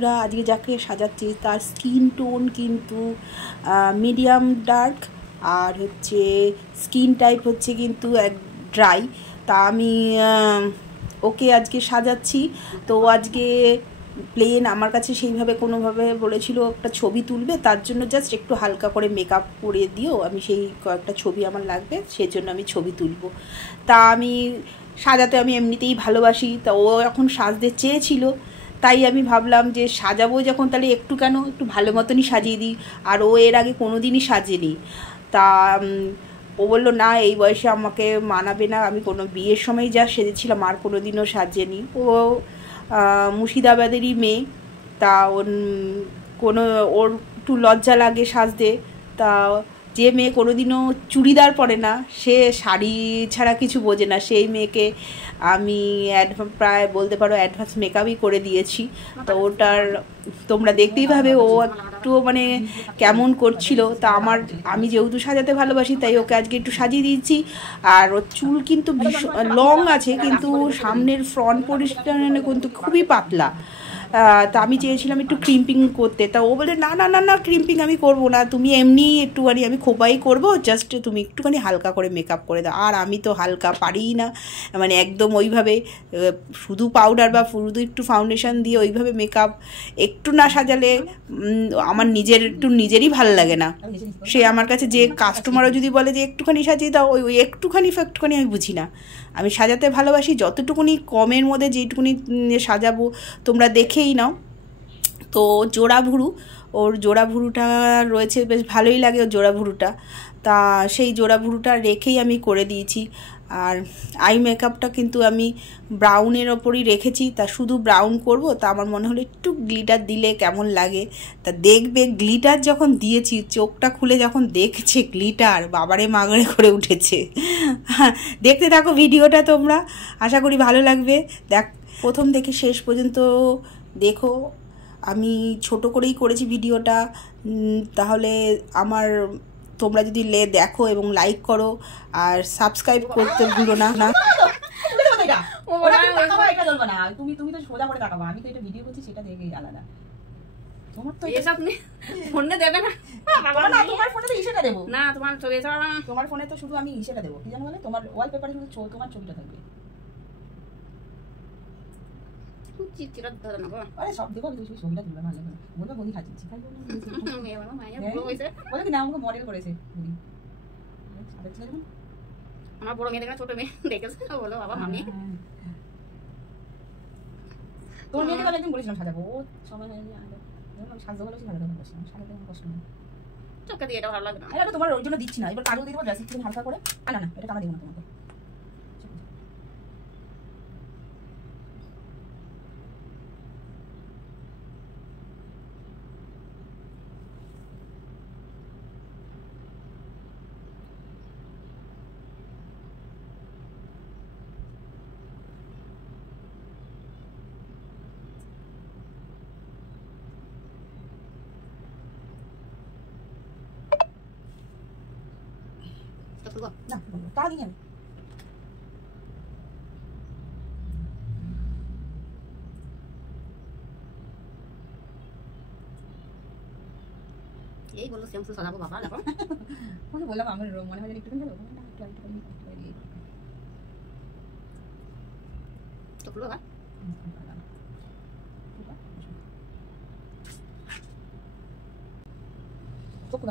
বন্ধুরা, আজকে যাকে সাজাচ্ছি তার স্কিন টোন কিন্তু মিডিয়াম ডার্ক, আর হচ্ছে স্কিন টাইপ হচ্ছে কিন্তু এক ড্রাই। তা আমি ওকে আজকে সাজাচ্ছি। তো আজকে প্লেন আমার কাছে সেইভাবে কোনোভাবে বলেছিল একটা ছবি তুলবে, তার জন্য জাস্ট একটু হালকা করে মেকআপ করে দিও, আমি সেই কয়েকটা ছবি আমার লাগবে, সেই জন্য আমি ছবি তুলব। তা আমি সাজাতে আমি এমনিতেই ভালোবাসি, তা ও এখন সাজতে চেয়েছিল, তাই আমি ভাবলাম যে সাজাবো যখন তাহলে একটু ভালো মতনই সাজিয়ে দিই। আর ও এর আগে কোনো দিনই সাজেনি। তা ও বললো না, এই বয়সে আমাকে মানাবে না, আমি কোনো বিয়ের সময় যা সেজেছিলাম আর কোনো দিনও সাজেনি। ও মুর্শিদাবাদেরই মেয়ে, তা ওর একটু লজ্জা লাগে সাজতে। তা যে মেয়ে কোনোদিনও চুড়িদার পরে না, সে শাড়ি ছাড়া কিছু বোঝে না, সেই মেয়েকে আমি প্রায় বলতে পারো অ্যাডভান্স মেকআপই করে দিয়েছি। তো ওটার তোমরা দেখতেই পাবে ও একটু মানে কেমন করছিল। তা আমি যেহেতু সাজাতে ভালোবাসি, তাই ওকে আজকে একটু সাজিয়ে দিয়েছি। আর ওর চুল কিন্তু লং আছে, কিন্তু সামনের ফ্রন্ট পোর্শন কিন্তু খুবই পাতলা। তা আমি চেয়েছিলাম একটু ক্রিম্পিং করতে, তা ও বলে না না না না, ক্রিম্পিং আমি করবো না, তুমি এমনি একটুখানি আমি খোপাই করবো, জাস্ট তুমি একটুখানি হালকা করে মেকআপ করে দাও। আর আমি তো হালকা পারিই না, মানে একদম ওইভাবে শুধু পাউডার বা শুধু একটু ফাউন্ডেশন দিয়ে ওইভাবে মেকআপ একটু না সাজালে আমার নিজেরই ভালো লাগে না। সে আমার কাছে যে কাস্টমারও যদি বলে যে একটুখানি সাজিয়ে দাও, ওই একটুখানি আমি বুঝি না। আমি সাজাতে ভালোবাসি, যতটুকুনি কমের মধ্যে যেটুকুনি সাজাবো তোমরা দেখেই নাও। তো ওর জোড়া ভুরুটা রয়েছে, বেশ ভালোই লাগে ওর জোড়া ভুরুটা। তা সেই জোড়া ভুরুটা রেখেই আমি করে দিয়েছি। আর আই মেকআপটা কিন্তু আমি ব্রাউনের ওপরই রেখেছি, তা শুধু ব্রাউন করব। তা আমার মনে হলো একটু গ্লিটার দিলে কেমন লাগে। তা দেখবে গ্লিটার যখন দিয়েছি, চোখটা খুলে যখন দেখছে গ্লিটার, বাবারে মাগড়ে করে উঠেছে। দেখতে থাকো ভিডিওটা তোমরা, আশা করি ভালো লাগবে। প্রথম থেকে শেষ পর্যন্ত দেখো। আমি ছোট করেই করেছি ভিডিওটা, তাহলে তোমরা যদি দেখো এবং লাইক করো আর সাবস্ক্রাইব করতে ভুলো না। তুমি তো সোজা করে তাকাবা, আমি তো এটা ভিডিও করছি, সেটা দেখেই আলাদা। তোমার তো এসব ফোনে দেবে না, তোমার ফোনে তো ইসেটা দেবো না, তোমার ফোনে তো শুধু আমি ইসেটা দেবো, কি জানো বলে, তোমার ওয়ালপেপারে শুধু তোমার ছবিটা থাকবে। আরে সব দেবো, তুমি ছবিটা তুলবে ভালো করে, বলবে বলি খাচ্ছি খাই বলে কি না, আমাকে মডেল করেছে আমার বড় মেয়ে দেখে ছোট মেয়ে দেখেছে, বলো বাবা মামি তোর মেয়েকে আমি একদিন বলেছিলাম সাজাবো, ও সময় হয়নি, আমি সাজতে ভালোবাসি, সাজাতে ভালোবাসিলাম, সাজাতে আমার কষ্ট নেই, চোখে দিয়ে এটা ভালো লাগে না। এটা তোমার ওই জন্য দিচ্ছি না, এবার কাজল দিয়ে দেবো, ড্রেস একটু হালকা করে। না না এটা টানা দেবো না তোমাকে। না তা দিই আমি এই বললো শ্যাম্পু সাজাবো বাবা, দেখো বললাম আমার মনে হয় একটু চোখ খুলবা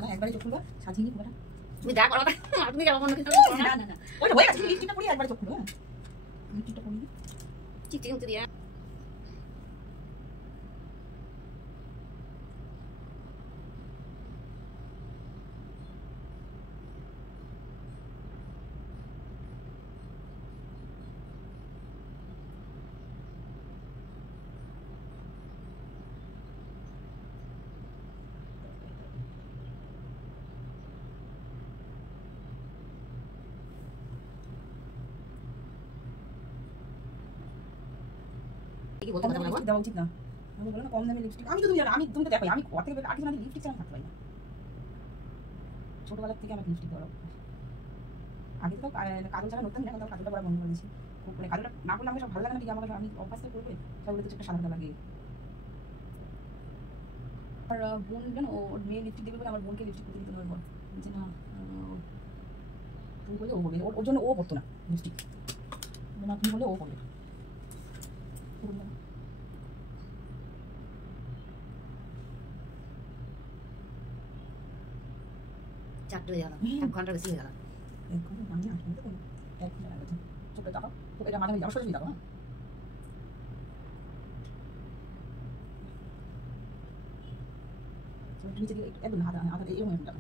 না, একবারে চোখ খুলবা, সাজিয়ে নি খুলবা। তুমি যা করো তুমি কেমন মনে কিছু না না না, ওই হয়ে গেছে, লিপস্টিকটা পরি একবারে চোখ খুলবা, লিপস্টিকটা পরি চিকচিক মুছে দিয়া। কি বলতে পারবো না, দেওয়া উচিত না, আমি বলো না কম দামে লিপস্টিক। আমি তো তুমি জানো, তুমি তো দেখো আমি ওর থেকে আর্টিফিশিয়াল লিপস্টিক ছাড়া থাকতে পারি না, ছোটবেলা থেকে আমার লিপস্টিক দেওয়া আগে তো কাজল ছাড়া নতুন, এখন তাও কাজলটা পরা বন্ধ করে দিয়েছি। মানে কাজলটা না করলে আমাকে সব ভালো লাগে না, ঠিক আমাকে আমি অভ্যাস করবে, তাহলে তো চোখটা সাদা লাগে। আর বোন জানো ওর মেয়ে লিপস্টিক দেবে বলে আমার বোনকে লিপস্টিক করতে দিতে হবে বলছে না তুমি বলে ও বলবে ওর জন্য ও পড়তো না লিপস্টিক না তুমি বলে ও পড়বে চারটে হয়ে গেল 1 ঘন্টা বেশি হয়ে গেল 1 ঘন্টা আমি 8 ঘন্টা 1 ঘন্টা লাগছে চোখে টাকা তো এটা মাঝে যাও সরস্বতী দাও না নিচে দিকে একদম হাতে এরকম একটা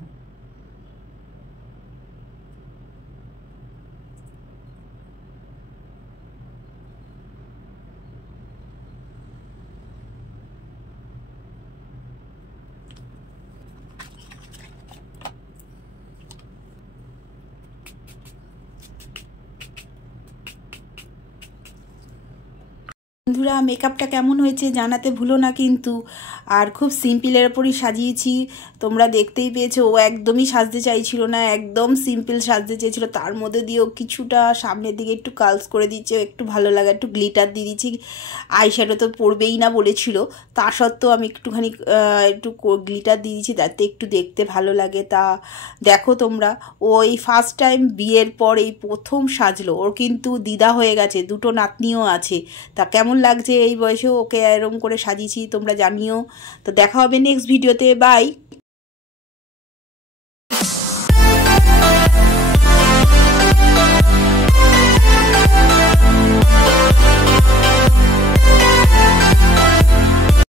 বন্ধুরা মেকআপটা কেমন হয়েছে জানাতে ভুলো না কিন্তু। আর খুব সিম্পলের ওপরই সাজিয়েছি, তোমরা দেখতেই পেয়েছো। ও একদমই সাজতে চাইছিল না, একদম সিম্পল সাজতে চেয়েছিল। তার মধ্যে দিয়েও কিছুটা সামনের দিকে একটু কার্লস করে দিচ্ছে, একটু ভালো লাগে, একটু গ্লিটার দিয়ে দিচ্ছি। আইশ্যাডো তো পরবেই না বলেছিল, তা সত্ত্বেও আমি একটুখানি একটু গ্লিটার দিয়ে দিচ্ছি যাতে একটু দেখতে ভালো লাগে। তা দেখো তোমরা, ও এই ফার্স্ট টাইম বিয়ের পর এই প্রথম সাজলো। ওর কিন্তু দিদা হয়ে গেছে, দুটো নাতনিও আছে। তা কেমন লাগছে এই বয়সেও ওকে এরকম করে সাজিয়েছি তোমরা জানিও। তো দেখা হবে নেক্সট ভিডিওতে, বাই।